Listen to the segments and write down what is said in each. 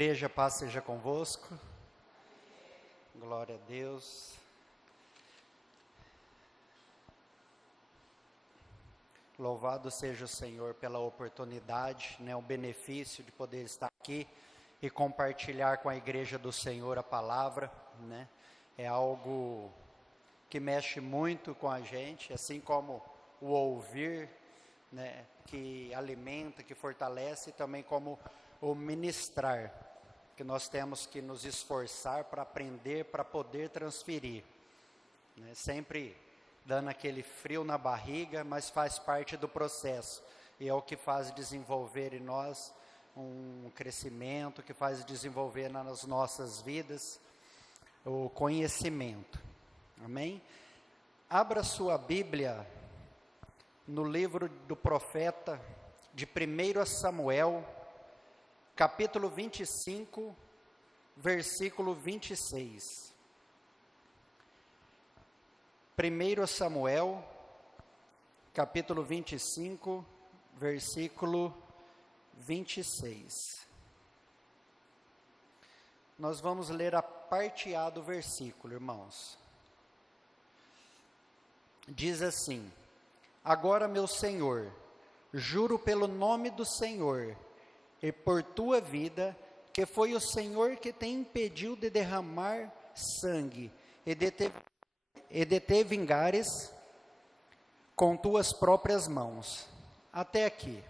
Igreja, paz seja convosco. Glória a Deus. Louvado seja o Senhor pela oportunidade, o benefício de poder estar aqui e compartilhar com a Igreja do Senhor a palavra, É algo que mexe muito com a gente, assim como o ouvir, que alimenta, que fortalece, e também como o ministrar, que nós temos que nos esforçar para aprender, para poder transferir, sempre dando aquele frio na barriga, mas faz parte do processo, e é o que faz desenvolver em nós um crescimento, que faz desenvolver nas nossas vidas o conhecimento, amém? Abra sua Bíblia no livro do profeta de 1 Samuel, capítulo 25, versículo 26. 1 Samuel, capítulo 25, versículo 26. Nós vamos ler a parte A do versículo, irmãos. Diz assim: Agora, meu Senhor, juro pelo nome do Senhor e por tua vida, que foi o Senhor que te impediu de derramar sangue e de te vingares com tuas próprias mãos. Até aqui.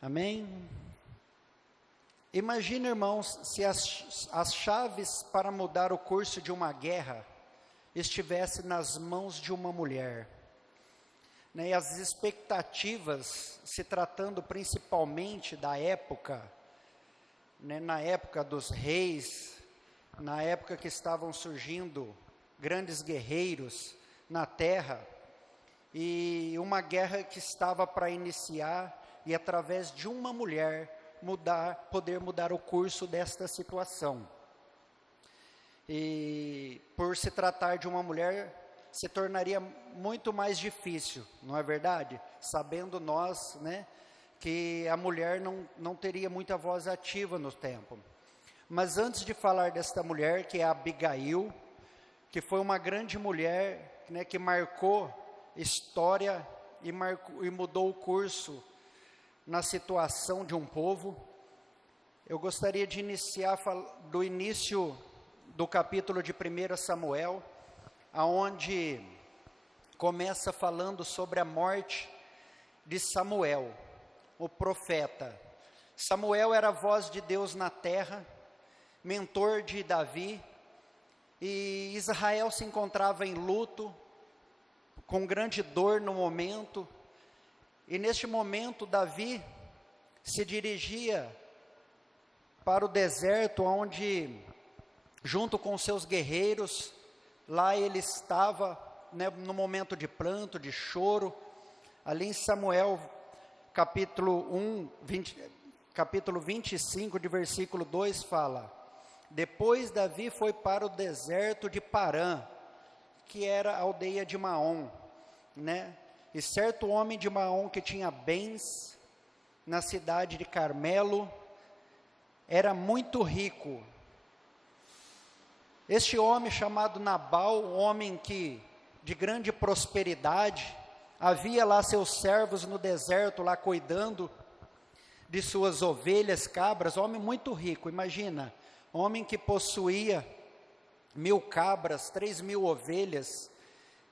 Amém? Imagina, irmãos, se as chaves para mudar o curso de uma guerra estivessem nas mãos de uma mulher. E as expectativas, se tratando principalmente da época, na época dos reis, na época que estavam surgindo grandes guerreiros na terra, e uma guerra que estava para iniciar, e através de uma mulher poder mudar o curso desta situação. E por se tratar de uma mulher, se tornaria muito mais difícil, não é verdade? Sabendo nós, que a mulher não teria muita voz ativa no tempo. Mas antes de falar desta mulher, que é Abigail, que foi uma grande mulher, que marcou história e mudou o curso na situação de um povo, eu gostaria de iniciar do início do capítulo de 1 Samuel, aonde começa falando sobre a morte de Samuel, o profeta. Samuel era a voz de Deus na terra, mentor de Davi, e Israel se encontrava em luto, com grande dor no momento, e neste momento Davi se dirigia para o deserto, onde, junto com seus guerreiros, lá ele estava, no momento de pranto, de choro. Ali em Samuel, capítulo 25, de versículo 2, fala: Depois Davi foi para o deserto de Parã, que era a aldeia de Maom, E certo homem de Maom, que tinha bens na cidade de Carmelo, era muito rico. Este homem chamado Nabal, homem de grande prosperidade, havia lá seus servos no deserto, lá cuidando de suas ovelhas, cabras, homem muito rico, imagina, homem que possuía 1000 cabras, 3000 ovelhas,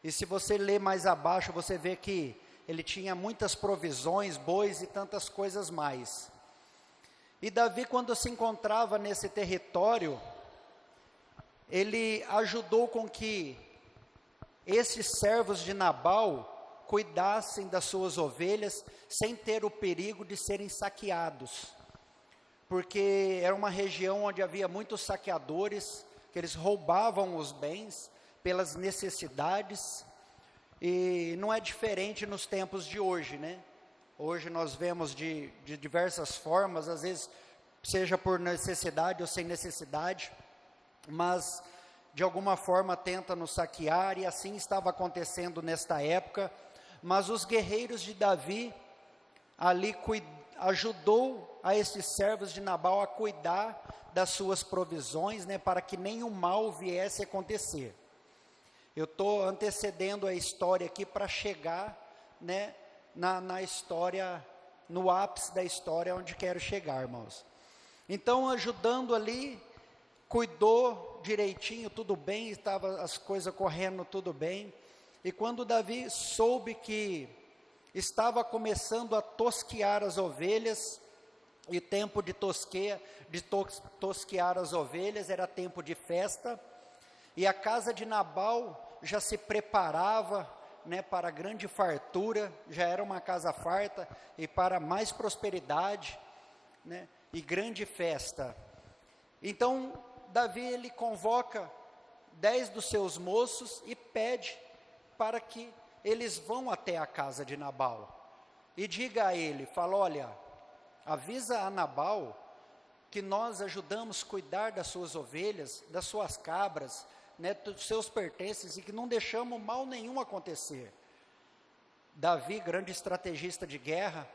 e se você ler mais abaixo, você vê que ele tinha muitas provisões, bois e tantas coisas mais. E Davi, quando se encontrava nesse território, ele ajudou com que esses servos de Nabal cuidassem das suas ovelhas, sem ter o perigo de serem saqueados, porque era uma região onde havia muitos saqueadores, que eles roubavam os bens pelas necessidades, e não é diferente nos tempos de hoje, Hoje nós vemos de diversas formas, às vezes seja por necessidade ou sem necessidade, mas de alguma forma tenta nos saquear, e assim estava acontecendo nesta época. Mas os guerreiros de Davi ali ajudou a esses servos de Nabal a cuidar das suas provisões, né, para que nenhum mal viesse a acontecer. Eu estou antecedendo a história aqui para chegar, né, na história, no ápice da história onde quero chegar, irmãos. Então, ajudando ali, cuidou direitinho, tudo bem, estava as coisas correndo tudo bem. E quando Davi soube que estava começando a tosquear as ovelhas, e tempo de tosquear as ovelhas era tempo de festa, e a casa de Nabal já se preparava, né, para grande fartura, já era uma casa farta, e para mais prosperidade, né, e grande festa. Então, Davi, ele convoca 10 dos seus moços e pede para que eles vão até a casa de Nabal, e diga a ele, fala, olha, avisa a Nabal que nós ajudamos a cuidar das suas ovelhas, das suas cabras, né, dos seus pertences, e que não deixamos mal nenhum acontecer. Davi, grande estrategista de guerra,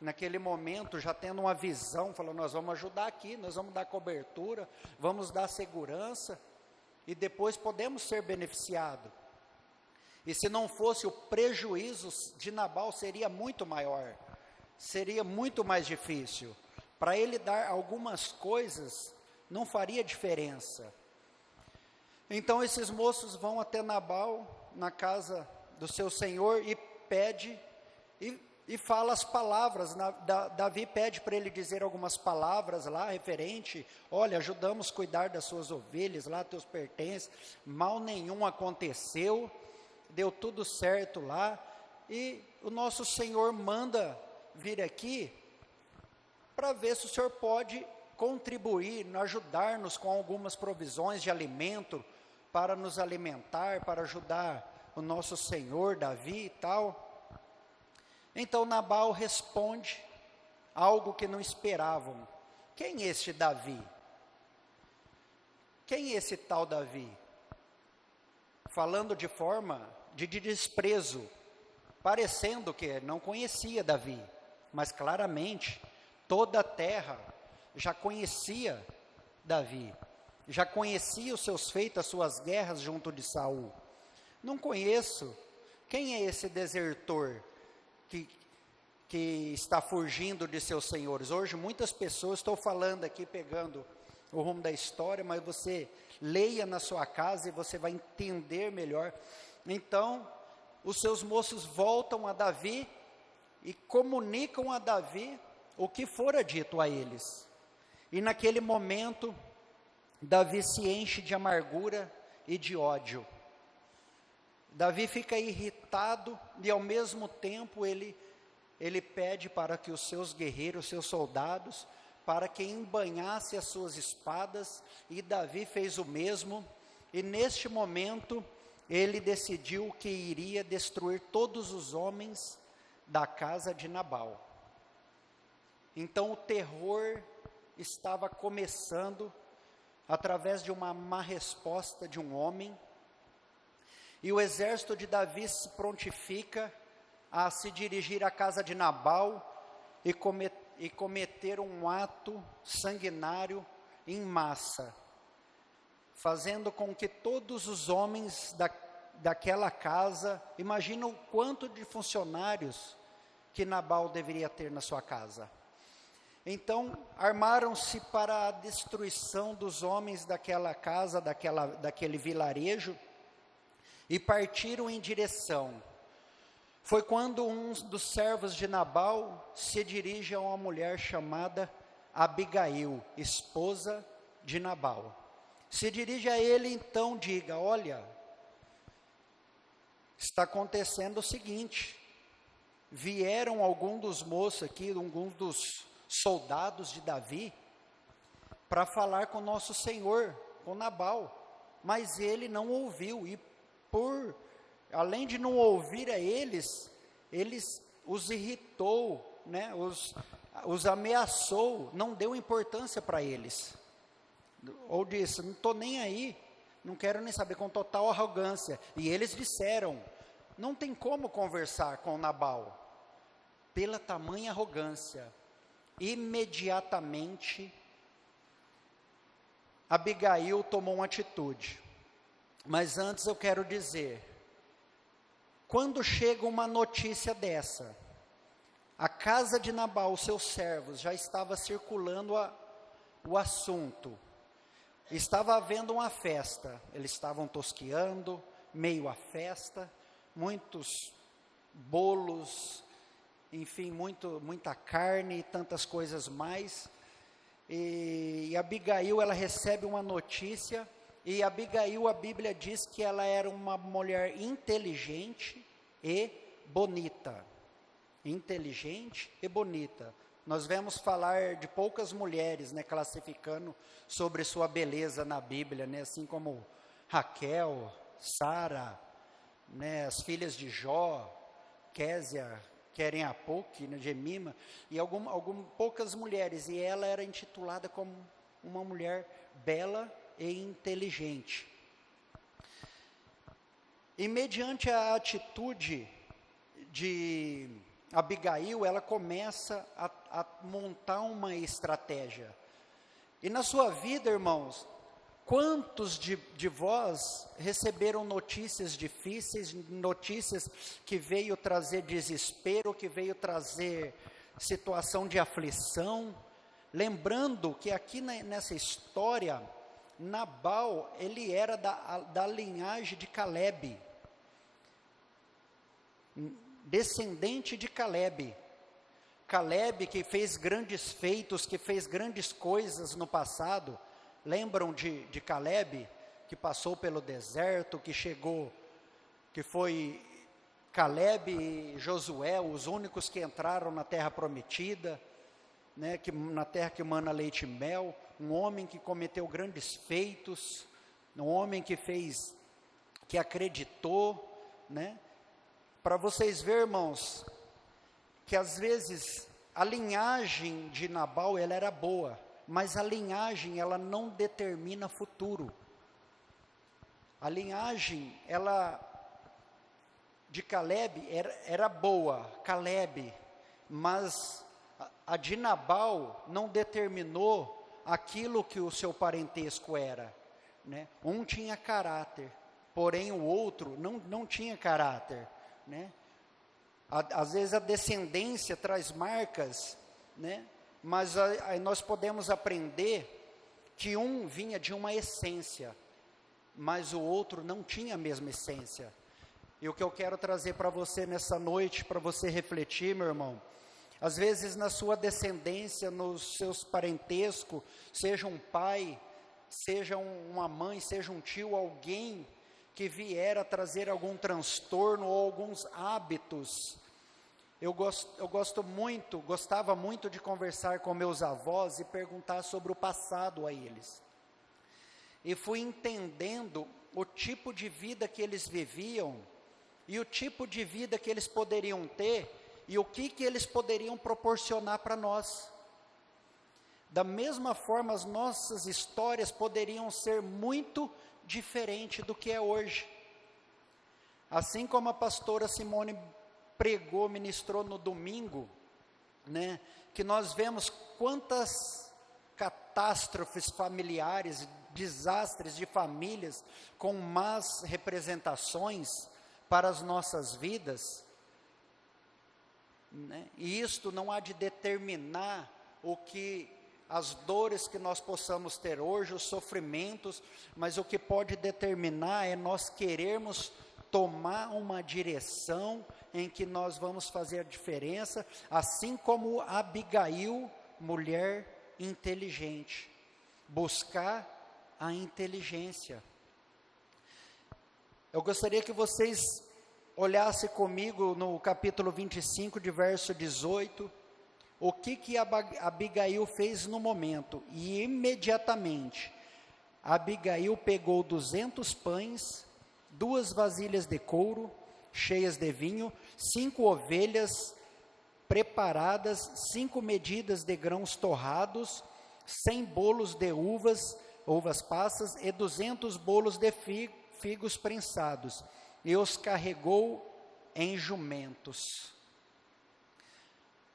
naquele momento já tendo uma visão, falou, nós vamos ajudar aqui, nós vamos dar cobertura, vamos dar segurança, e depois podemos ser beneficiados. E se não fosse, o prejuízo de Nabal seria muito maior, seria muito mais difícil. Para ele dar algumas coisas, não faria diferença. Então esses moços vão até Nabal, na casa do seu senhor, e pede, e fala as palavras. Davi pede para ele dizer algumas palavras lá, referente, olha, ajudamos a cuidar das suas ovelhas, lá teus pertences, mal nenhum aconteceu, deu tudo certo lá, e o nosso Senhor manda vir aqui, para ver se o Senhor pode contribuir, ajudar-nos com algumas provisões de alimento, para nos alimentar, para ajudar o nosso Senhor Davi e tal. Então Nabal responde algo que não esperavam. Quem é este Davi? Quem é esse tal Davi? Falando de forma de desprezo, parecendo que não conhecia Davi, mas claramente toda a terra já conhecia Davi, já conhecia os seus feitos, as suas guerras junto de Saul. Não conheço. Quem é esse desertor que está fugindo de seus senhores? Hoje muitas pessoas, estou falando aqui, pegando o rumo da história, mas você leia na sua casa e você vai entender melhor. Então, os seus moços voltam a Davi e comunicam a Davi o que fora dito a eles. E naquele momento, Davi se enche de amargura e de ódio. Davi fica irritado e ao mesmo tempo ele pede para que os seus guerreiros, seus soldados, para que embanhasse as suas espadas, e Davi fez o mesmo, e neste momento ele decidiu que iria destruir todos os homens da casa de Nabal. Então o terror estava começando através de uma má resposta de um homem, e o exército de Davi se prontifica a se dirigir à casa de Nabal e cometer um ato sanguinário em massa, fazendo com que todos os homens daquela casa, imagina o quanto de funcionários que Nabal deveria ter na sua casa. Então, armaram-se para a destruição dos homens daquela casa, daquele vilarejo, e partiram em direção. Foi quando um dos servos de Nabal se dirige a uma mulher chamada Abigail, esposa de Nabal. Se dirige a ele, então diga, olha, está acontecendo o seguinte, vieram algum dos moços aqui, algum dos soldados de Davi, para falar com nosso Senhor, com Nabal, mas ele não ouviu, e além de não ouvir a eles os irritou, né, os ameaçou, não deu importância para eles, ou disse, não estou nem aí, não quero nem saber, com total arrogância. E eles disseram, não tem como conversar com Nabal, pela tamanha arrogância. imediatamente, Abigail tomou uma atitude. Mas antes eu quero dizer, quando chega uma notícia dessa, a casa de Nabal, seus servos, já estava circulando o assunto. Estava havendo uma festa, eles estavam tosqueando, meio à festa, muitos bolos, enfim, muita carne e tantas coisas mais. E Abigail, ela recebe uma notícia, e Abigail, a Bíblia diz que ela era uma mulher inteligente e bonita. Inteligente e bonita. Nós vemos falar de poucas mulheres, né, classificando sobre sua beleza na Bíblia, né, assim como Raquel, Sara, né, as filhas de Jó, Késia, Querem-Apuque, né, Jemima, e poucas mulheres, e ela era intitulada como uma mulher bela e inteligente. E mediante a atitude de Abigail, ela começa a montar uma estratégia. E na sua vida, irmãos, quantos de vós receberam notícias difíceis, notícias que veio trazer desespero, que veio trazer situação de aflição? Lembrando que aqui nessa história, Nabal, ele era da linhagem de Calebe, descendente de Calebe. Calebe, que fez grandes feitos, que fez grandes coisas no passado. Lembram de Calebe, que passou pelo deserto, que chegou, que foi Calebe e Josué, os únicos que entraram na terra prometida, né, na terra que mana leite e mel, um homem que cometeu grandes feitos, um homem que acreditou, né? Para vocês verem, irmãos, que às vezes a linhagem de Nabal, ela era boa, mas a linhagem, ela não determina futuro. A linhagem, de Calebe, era boa, Calebe, mas a de Nabal não determinou aquilo que o seu parentesco era, né? Um tinha caráter, porém o outro não tinha caráter, né? Às vezes a descendência traz marcas, né? Mas aí nós podemos aprender que um vinha de uma essência, mas o outro não tinha a mesma essência. E o que eu quero trazer para você nessa noite, para você refletir, meu irmão, às vezes na sua descendência, nos seus parentescos, seja um pai, seja uma mãe, seja um tio, alguém que vier a trazer algum transtorno ou alguns hábitos. Eu gostava muito de conversar com meus avós e perguntar sobre o passado a eles. E fui entendendo o tipo de vida que eles viviam e o tipo de vida que eles poderiam ter e o que eles poderiam proporcionar para nós. Da mesma forma, as nossas histórias poderiam ser muito diferentes do que é hoje. Assim como a pastora Simone pregou, ministrou no domingo, né, que nós vemos quantas catástrofes familiares, desastres de famílias com más representações para as nossas vidas, né? E isto não há de determinar as dores que nós possamos ter hoje, os sofrimentos, mas o que pode determinar é nós querermos tomar uma direção em que nós vamos fazer a diferença, assim como Abigail, mulher inteligente, buscar a inteligência. Eu gostaria que vocês olhassem comigo no capítulo 25, de verso 18, o que Abigail fez no momento. E imediatamente, Abigail pegou 200 pães, 2 vasilhas de couro, cheias de vinho, 5 ovelhas preparadas, 5 medidas de grãos torrados, 100 bolos de uvas passas e 200 bolos de figos prensados, e os carregou em jumentos.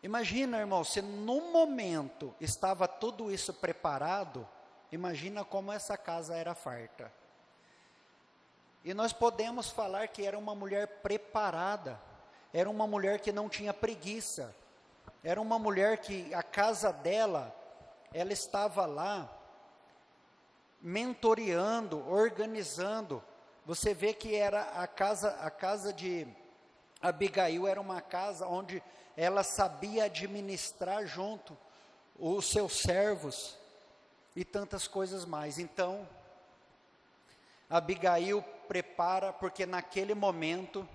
Imagina, irmão, se no momento estava tudo isso preparado, imagina como essa casa era farta. E nós podemos falar que era uma mulher preparada, era uma mulher que não tinha preguiça, era uma mulher que a casa dela, ela estava lá mentoreando, organizando. Você vê que era a casa de Abigail era uma casa onde ela sabia administrar junto os seus servos e tantas coisas mais. Então, Abigail prepara, porque naquele momento,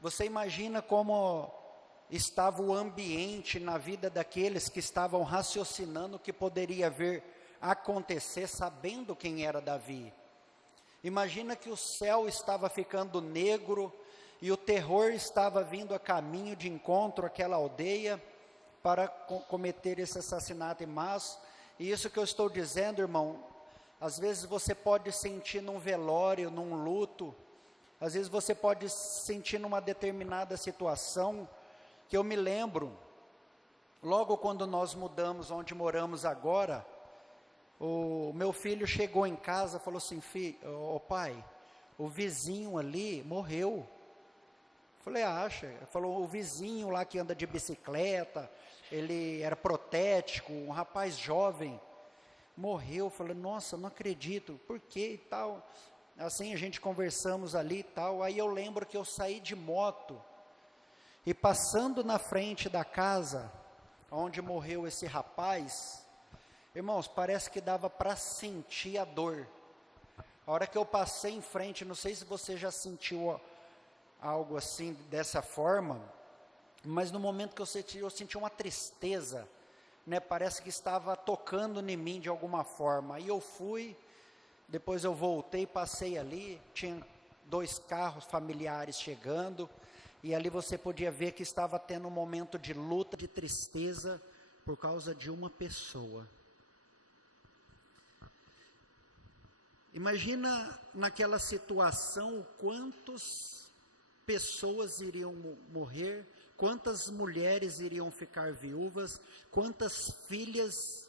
você imagina como estava o ambiente na vida daqueles que estavam raciocinando o que poderia vir a acontecer, sabendo quem era Davi. Imagina que o céu estava ficando negro e o terror estava vindo a caminho de encontro àquela aldeia para cometer esse assassinato em massa. E isso que eu estou dizendo, irmão, às vezes você pode sentir num velório, num luto, às vezes você pode sentir numa determinada situação, que eu me lembro, logo quando nós mudamos onde moramos agora, o meu filho chegou em casa e falou assim: pai, o vizinho ali morreu. Falei, acha? Ele falou, o vizinho lá que anda de bicicleta, ele era protético, um rapaz jovem, morreu. Falei, nossa, não acredito, por quê e tal. Assim a gente conversamos ali e tal. Aí eu lembro que eu saí de moto e passando na frente da casa onde morreu esse rapaz, irmãos, parece que dava para sentir a dor. A hora que eu passei em frente, não sei se você já sentiu algo assim, dessa forma, mas no momento que eu senti uma tristeza, né, parece que estava tocando em mim de alguma forma. Aí eu fui, depois eu voltei, passei ali, tinha 2 carros familiares chegando, e ali você podia ver que estava tendo um momento de luta, de tristeza, por causa de uma pessoa. Imagina naquela situação quantas pessoas iriam morrer, quantas mulheres iriam ficar viúvas, quantas filhas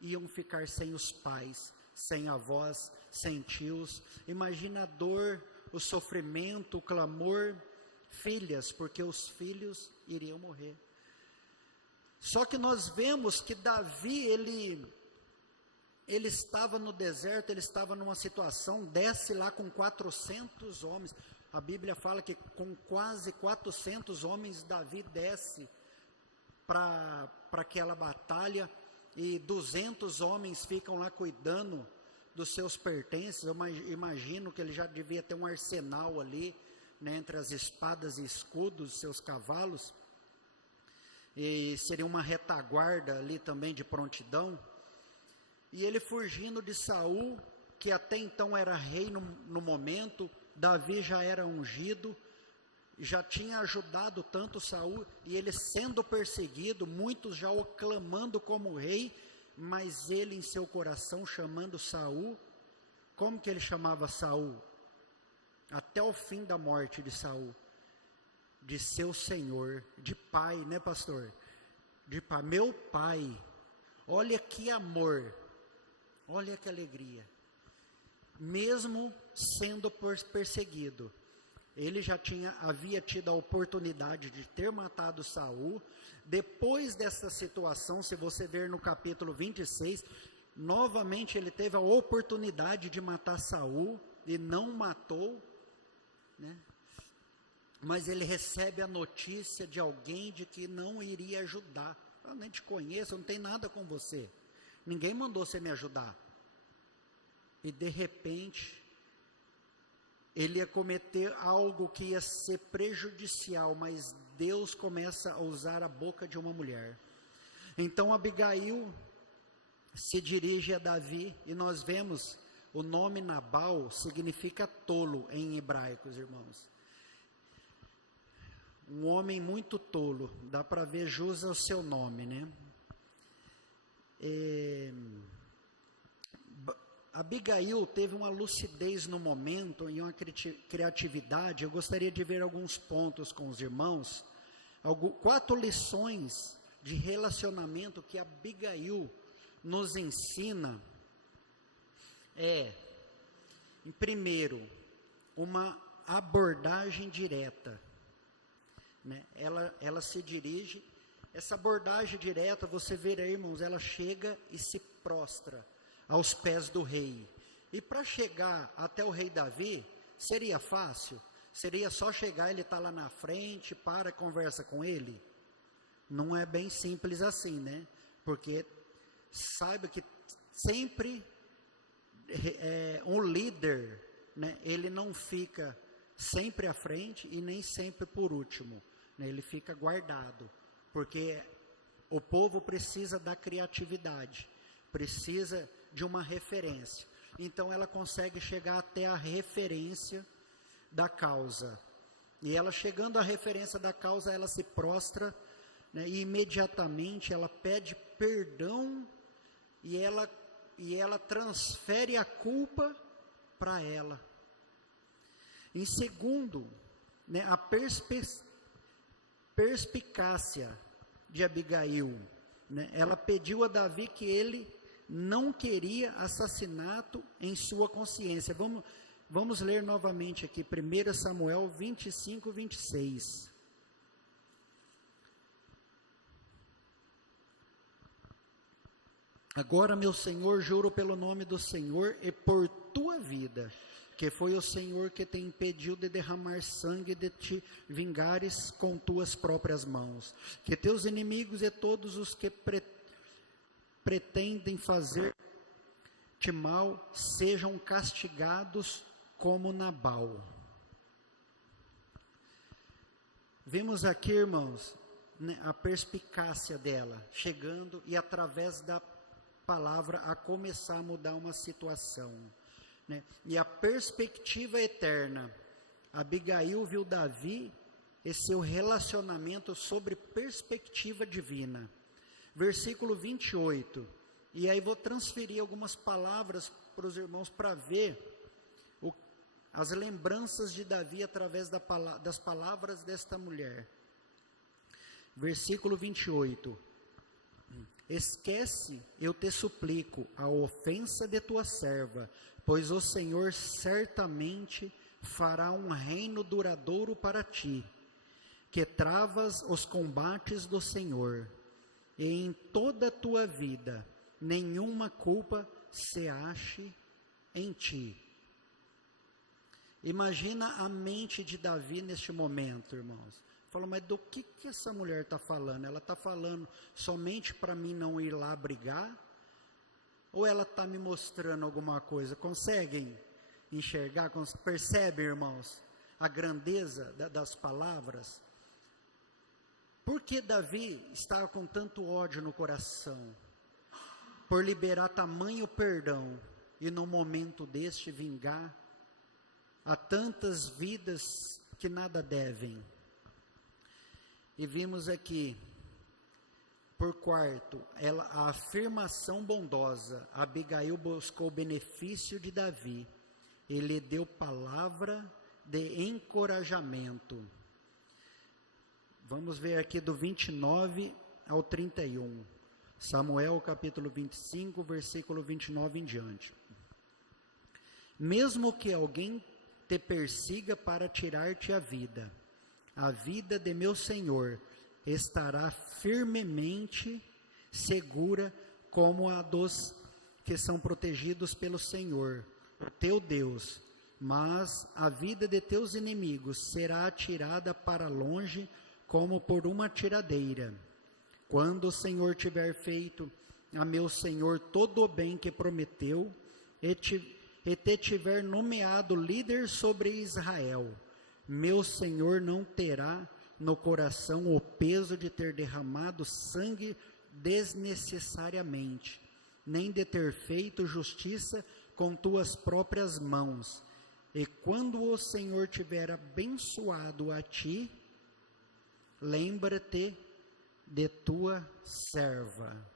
iam ficar sem os pais, sem avós, sem tios. Imagina a dor, o sofrimento, o clamor, filhas, porque os filhos iriam morrer. Só que nós vemos que Davi, ele estava no deserto, ele estava numa situação, desce lá com 400 homens. A Bíblia fala que com quase 400 homens, Davi desce para aquela batalha, e 200 homens ficam lá cuidando dos seus pertences. Eu imagino que ele já devia ter um arsenal ali, né, entre as espadas e escudos, seus cavalos, e seria uma retaguarda ali também de prontidão. E ele fugindo de Saul, que até então era rei no momento. Davi já era ungido, já tinha ajudado tanto Saul, e ele sendo perseguido, muitos já o clamando como rei, mas ele em seu coração chamando Saul. Como que ele chamava Saul? Até o fim da morte de Saul, de seu senhor, de pai, né, pastor? De pai, meu pai. Olha que amor, olha que alegria. Mesmo sendo perseguido, ele já havia tido a oportunidade de ter matado Saul. Depois dessa situação, se você ver no capítulo 26, novamente ele teve a oportunidade de matar Saul e não matou, né? Mas ele recebe a notícia de alguém de que não iria ajudar. Eu nem te conheço, eu não tenho nada com você, ninguém mandou você me ajudar. E de repente, ele ia cometer algo que ia ser prejudicial, mas Deus começa a usar a boca de uma mulher. Então Abigail se dirige a Davi, e nós vemos o nome Nabal significa tolo em hebraico, irmãos. Um homem muito tolo, dá para ver jus ao seu nome, né? Abigail teve uma lucidez no momento e uma criatividade. Eu gostaria de ver alguns pontos com os irmãos, 4 lições de relacionamento que Abigail nos ensina é, em primeiro, uma abordagem direta, né? Ela se dirige, essa abordagem direta, você verá, irmãos, ela chega e se prostra aos pés do rei. E para chegar até o rei Davi, seria fácil? Seria só chegar, ele está lá na frente, conversa com ele? Não é bem simples assim, né? Porque saiba que sempre um líder, né, ele não fica sempre à frente e nem sempre por último, né? Ele fica guardado, porque o povo precisa da criatividade, precisa de uma referência. Então ela consegue chegar até a referência da causa, e ela chegando à referência da causa, ela se prostra, né, e imediatamente ela pede perdão, e ela transfere a culpa para ela. Em segundo, né, a perspicácia de Abigail, né, ela pediu a Davi que ele não queria assassinato em sua consciência. Vamos ler novamente aqui, 1 Samuel 25, 26. Agora, meu Senhor, juro pelo nome do Senhor e por tua vida, que foi o Senhor que te impediu de derramar sangue, de te vingares com tuas próprias mãos, que teus inimigos e todos os que pretendem fazer-te mal sejam castigados como Nabal. Vemos aqui, irmãos, né, a perspicácia dela, chegando e através da palavra a começar a mudar uma situação, né? E a perspectiva eterna, Abigail viu Davi e seu relacionamento sobre perspectiva divina. Versículo 28, e aí vou transferir algumas palavras para os irmãos para ver as lembranças de Davi através das palavras desta mulher. Versículo 28, esquece, eu te suplico, a ofensa de tua serva, pois o Senhor certamente fará um reino duradouro para ti, que travas os combates do Senhor, e em toda a tua vida nenhuma culpa se ache em ti. Imagina a mente de Davi neste momento, irmãos. Falou, mas do que essa mulher está falando? Ela está falando somente para mim não ir lá brigar? Ou ela está me mostrando alguma coisa? Conseguem enxergar? Percebem, irmãos, a grandeza das palavras? Por que Davi estava com tanto ódio no coração? Por liberar tamanho perdão e no momento deste vingar a tantas vidas que nada devem. E vimos aqui, por quarto, a afirmação bondosa. Abigail buscou o benefício de Davi. Ele deu palavra de encorajamento. Vamos ver aqui do 29 ao 31. Samuel capítulo 25, versículo 29 em diante. Mesmo que alguém te persiga para tirar-te a vida de meu Senhor estará firmemente segura como a dos que são protegidos pelo Senhor, o teu Deus. Mas a vida de teus inimigos será atirada para longe como por uma tiradeira. Quando o Senhor tiver feito a meu Senhor todo o bem que prometeu, e te tiver nomeado líder sobre Israel, meu Senhor não terá no coração o peso de ter derramado sangue desnecessariamente, nem de ter feito justiça com tuas próprias mãos. E quando o Senhor tiver abençoado a ti, lembra-te de tua serva.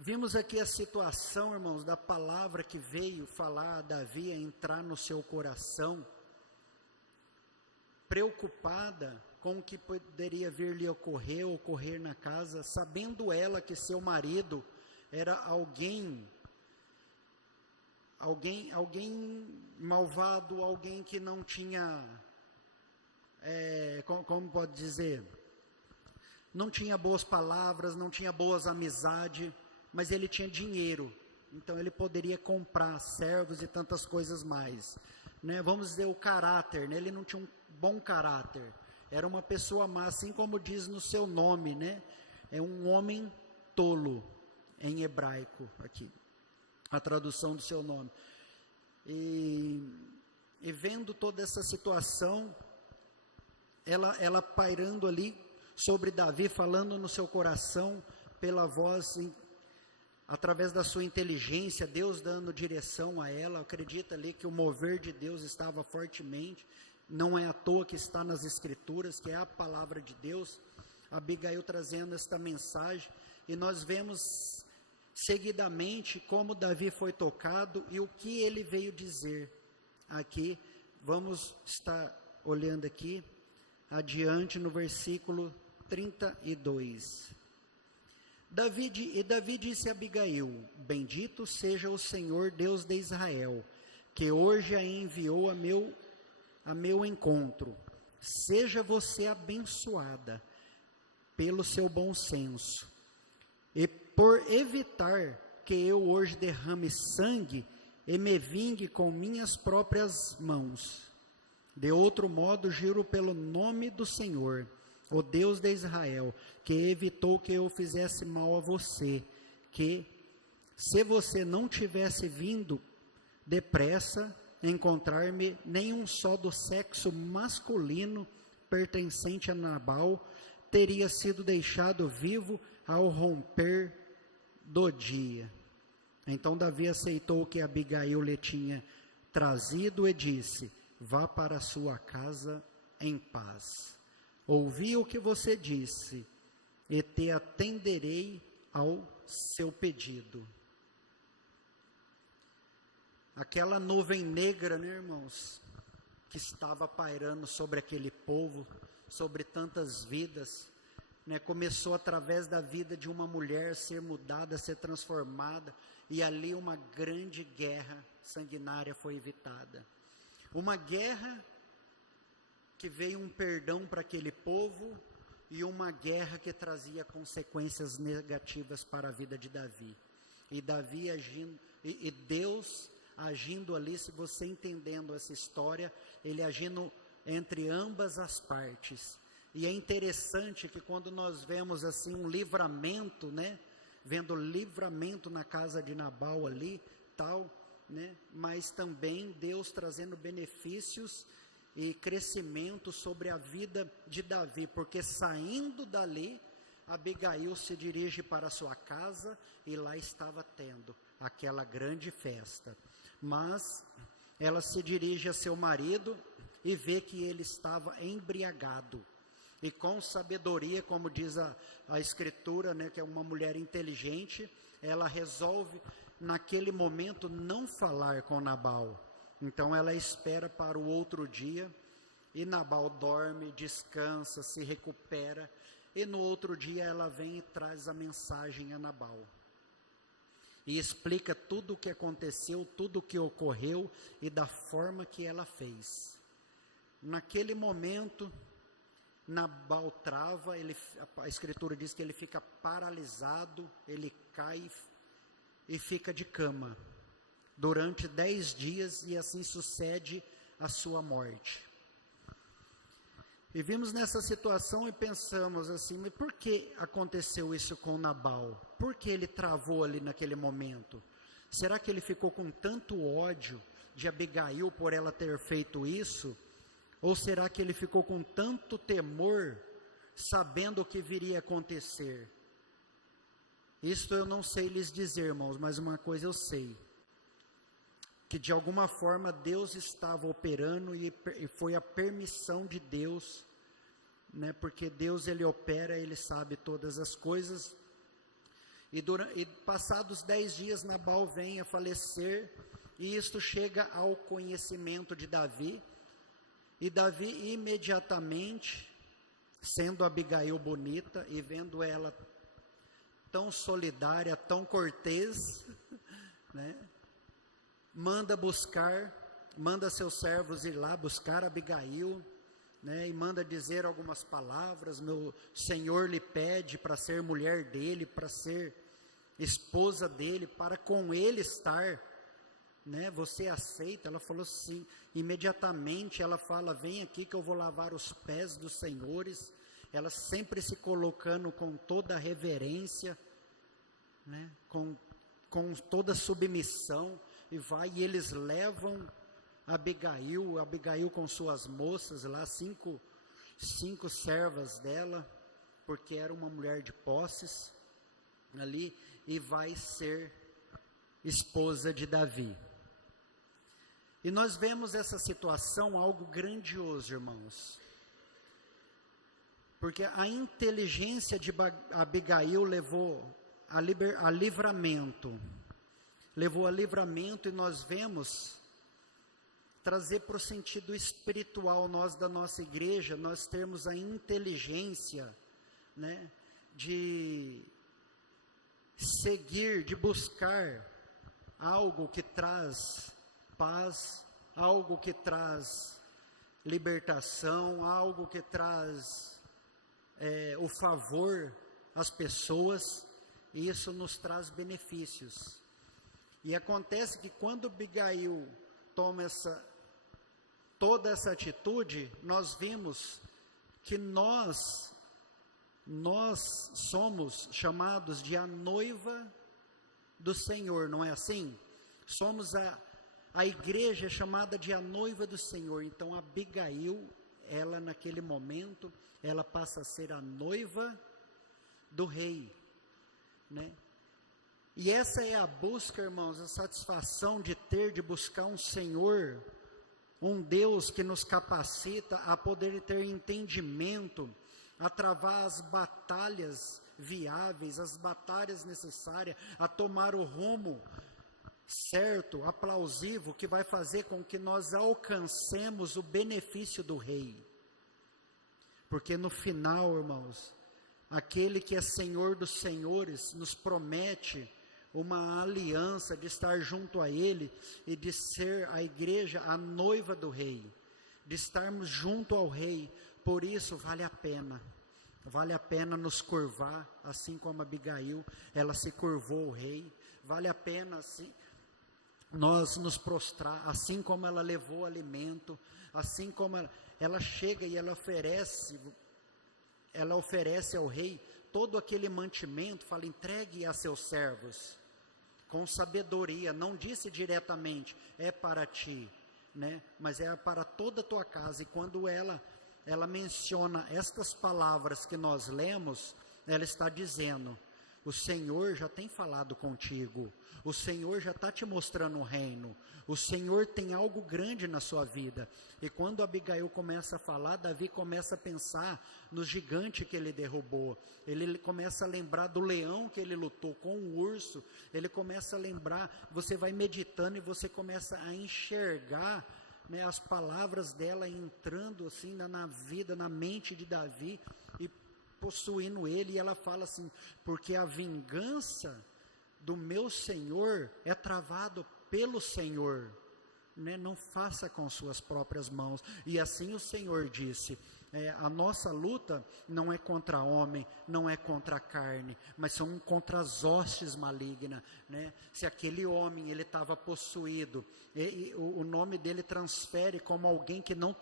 Vimos aqui a situação, irmãos, da palavra que veio falar a Davi, a entrar no seu coração. preocupada com o que poderia vir lhe ocorrer na casa, sabendo ela que seu marido era alguém malvado, alguém que não tinha, como pode dizer, não tinha boas palavras, não tinha boas amizades, mas ele tinha dinheiro, então ele poderia comprar servos e tantas coisas mais, né? Vamos dizer o caráter, né? Ele não tinha um bom caráter, era uma pessoa má, assim como diz no seu nome, né? É um homem tolo, em hebraico, aqui, a tradução do seu nome. E vendo toda essa situação, ela pairando ali sobre Davi, falando no seu coração, pela voz, através da sua inteligência, Deus dando direção a ela, acredita ali que o mover de Deus estava fortemente, não é à toa que está nas Escrituras, que é a palavra de Deus, Abigail trazendo esta mensagem, e nós vemos seguidamente como Davi foi tocado e o que ele veio dizer aqui. Vamos estar olhando aqui adiante no versículo 32. Davi disse a Abigail: bendito seja o Senhor Deus de Israel, que hoje a enviou a meu encontro. Seja você abençoada pelo seu bom senso, e por evitar que eu hoje derrame sangue e me vingue com minhas próprias mãos. De outro modo, juro pelo nome do Senhor, o Deus de Israel, que evitou que eu fizesse mal a você, que se você não tivesse vindo depressa encontrar-me, nenhum só do sexo masculino pertencente a Nabal teria sido deixado vivo ao romper do dia. Então Davi aceitou o que Abigail lhe tinha trazido e disse: vá para a sua casa em paz. Ouvi o que você disse e te atenderei ao seu pedido. Aquela nuvem negra, né, irmãos, que estava pairando sobre aquele povo, sobre tantas vidas, né, começou através da vida de uma mulher ser mudada, ser transformada, e ali uma grande guerra sanguinária foi evitada. Uma guerra que veio um perdão para aquele povo, e uma guerra que trazia consequências negativas para a vida de Davi. E Davi agindo, e Deus agindo ali, se você entendendo essa história, ele agindo entre ambas as partes. E é interessante que quando nós vemos assim um livramento, né, vendo livramento na casa de Nabal ali, tal, né, mas também Deus trazendo benefícios e crescimento sobre a vida de Davi, porque saindo dali, Abigail se dirige para a sua casa, e lá estava tendo aquela grande festa. Mas ela se dirige a seu marido e vê que ele estava embriagado, e com sabedoria, como diz a escritura, né, que é uma mulher inteligente, ela resolve naquele momento não falar com Nabal. Então ela espera para o outro dia, e Nabal dorme, descansa, se recupera, e no outro dia ela vem e traz a mensagem a Nabal, e explica tudo o que aconteceu, tudo o que ocorreu, e da forma que ela fez. Naquele momento, Nabal trava, a escritura diz que ele fica paralisado, ele cai e fica de cama durante 10 dias, e assim sucede a sua morte. E vimos nessa situação e pensamos assim, mas por que aconteceu isso com Nabal? Por que ele travou ali naquele momento? Será que ele ficou com tanto ódio de Abigail por ela ter feito isso? Ou será que ele ficou com tanto temor, sabendo o que viria a acontecer? Isto eu não sei lhes dizer, irmãos, mas uma coisa eu sei, que de alguma forma Deus estava operando, e foi a permissão de Deus, né, porque Deus ele opera, ele sabe todas as coisas, e passados 10 dias Nabal vem a falecer, e isto chega ao conhecimento de Davi, E Davi imediatamente, sendo Abigail bonita e vendo ela tão solidária, tão cortês, né, manda seus servos ir lá buscar Abigail, né, e manda dizer algumas palavras. Meu senhor lhe pede para ser mulher dele, para ser esposa dele, para com ele estar, né, você aceita? Ela falou sim. Imediatamente ela fala: vem aqui que eu vou lavar os pés dos senhores. Ela sempre se colocando com toda a reverência, né, com toda a submissão, e eles levam Abigail com suas moças lá, cinco servas dela, porque era uma mulher de posses ali, e vai ser esposa de Davi. E nós vemos essa situação algo grandioso, irmãos, porque a inteligência de Abigail levou a livramento, e nós vemos trazer para o sentido espiritual, nós da nossa igreja, nós temos a inteligência, né, de seguir, de buscar algo que traz paz, algo que traz libertação, algo que traz o favor às pessoas, e isso nos traz benefícios. E acontece que quando Abigail toma toda essa atitude, nós vimos que nós somos chamados de a noiva do Senhor, não é assim? Somos a igreja chamada de a noiva do Senhor. Então Abigail, ela naquele momento, ela passa a ser a noiva do rei, né? E essa é a busca, irmãos, a satisfação de buscar um Senhor, um Deus que nos capacita a poder ter entendimento, a travar as batalhas viáveis, as batalhas necessárias, a tomar o rumo certo, aplausível, que vai fazer com que nós alcancemos o benefício do rei. Porque no final, irmãos, aquele que é Senhor dos senhores nos promete uma aliança de estar junto a Ele e de ser a igreja a noiva do rei, de estarmos junto ao rei. Por isso vale a pena nos curvar, assim como Abigail, ela se curvou ao rei. Vale a pena assim nós nos prostrar, assim como ela levou alimento, assim como ela chega e ela oferece ao rei todo aquele mantimento. Fala: entregue a seus servos com sabedoria. Não disse diretamente: é para ti, né? Mas é para toda a tua casa. E quando ela menciona estas palavras que nós lemos, ela está dizendo: o Senhor já tem falado contigo, o Senhor já está te mostrando o reino, o Senhor tem algo grande na sua vida. E quando Abigail começa a falar, Davi começa a pensar no gigante que ele derrubou, ele começa a lembrar do leão que ele lutou, com o urso, ele começa a lembrar, você vai meditando e você começa a enxergar, né, as palavras dela entrando assim na vida, na mente de Davi, e possuindo ele. E ela fala assim: porque a vingança do meu Senhor é travado pelo Senhor, né? Não faça com suas próprias mãos. E assim o Senhor disse: a nossa luta não é contra homem, não é contra a carne, mas são contra as hostes malignas, né? Se aquele homem ele estava possuído, o nome dele transfere como alguém que não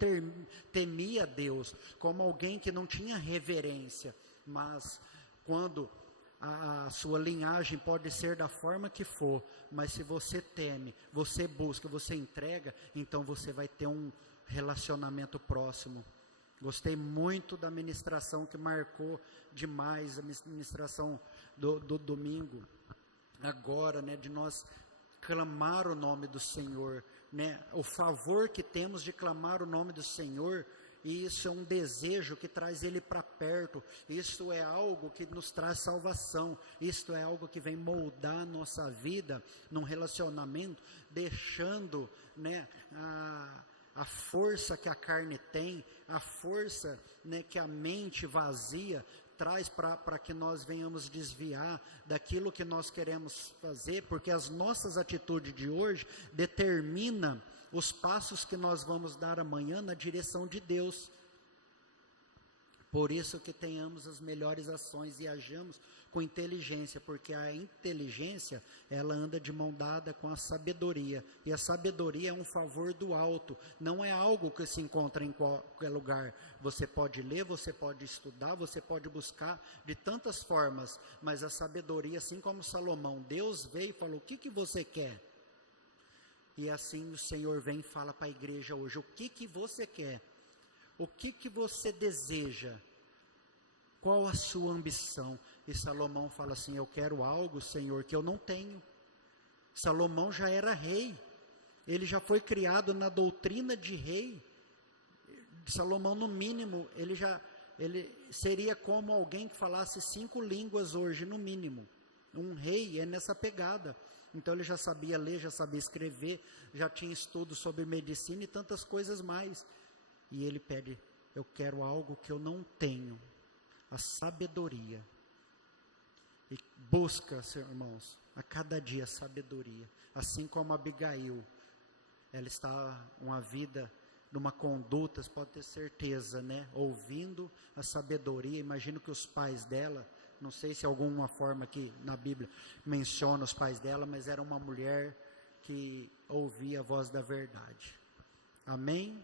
temia Deus, como alguém que não tinha reverência. Mas quando a sua linhagem pode ser da forma que for, mas se você teme, você busca, você entrega, então você vai ter um relacionamento próximo. Gostei muito da ministração, que marcou demais, a ministração do domingo, agora, né, de nós clamar o nome do Senhor, né, o favor que temos de clamar o nome do Senhor. E isso é um desejo que traz Ele para perto, isso é algo que nos traz salvação, isso é algo que vem moldar a nossa vida num relacionamento, deixando, né, a força que a carne tem, a força, né, que a mente vazia traz para que nós venhamos desviar daquilo que nós queremos fazer, porque as nossas atitudes de hoje determinam os passos que nós vamos dar amanhã na direção de Deus. Por isso que tenhamos as melhores ações e ajamos com inteligência, porque a inteligência, ela anda de mão dada com a sabedoria, e a sabedoria é um favor do alto, não é algo que se encontra em qualquer lugar. Você pode ler, você pode estudar, você pode buscar de tantas formas, mas a sabedoria, assim como Salomão, Deus veio e falou: o que você quer? E assim o Senhor vem e fala para a igreja hoje: o que você quer? O que você deseja? Qual a sua ambição? E Salomão fala assim: eu quero algo, Senhor, que eu não tenho. Salomão já era rei, ele já foi criado na doutrina de rei. Salomão, no mínimo, ele seria como alguém que falasse 5 línguas hoje, no mínimo. Um rei é nessa pegada. Então ele já sabia ler, já sabia escrever, já tinha estudo sobre medicina e tantas coisas mais. E ele pede: eu quero algo que eu não tenho, a sabedoria. E busca, irmãos, a cada dia a sabedoria. Assim como Abigail, ela está uma vida, numa conduta, você pode ter certeza, né? Ouvindo a sabedoria. Imagino que os pais dela, não sei se alguma forma que na Bíblia menciona os pais dela, mas era uma mulher que ouvia a voz da verdade. Amém?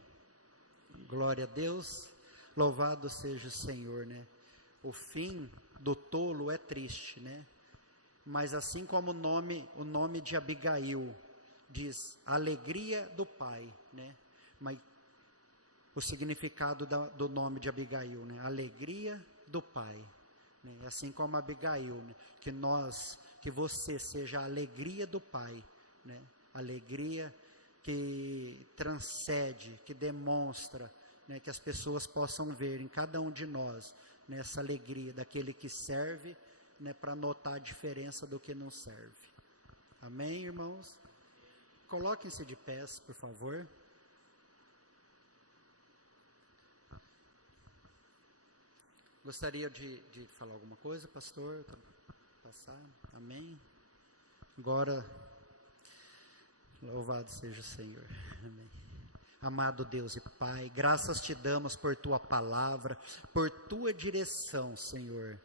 Glória a Deus, louvado seja o Senhor, né? O fim do tolo é triste, né? Mas assim como o nome de Abigail diz alegria do pai, né? Mas o significado do nome de Abigail, né? Alegria do pai, né? Assim como Abigail, né? Que você seja a alegria do pai, né? Alegria que transcende, que demonstra, né, que as pessoas possam ver em cada um de nós, né, essa alegria daquele que serve, né, para notar a diferença do que não serve. Amém, irmãos? Coloquem-se de pés, por favor. Gostaria de falar alguma coisa, pastor? Passar? Amém? Agora, louvado seja o Senhor. Amém. Amado Deus e Pai, graças te damos por tua palavra, por tua direção, Senhor.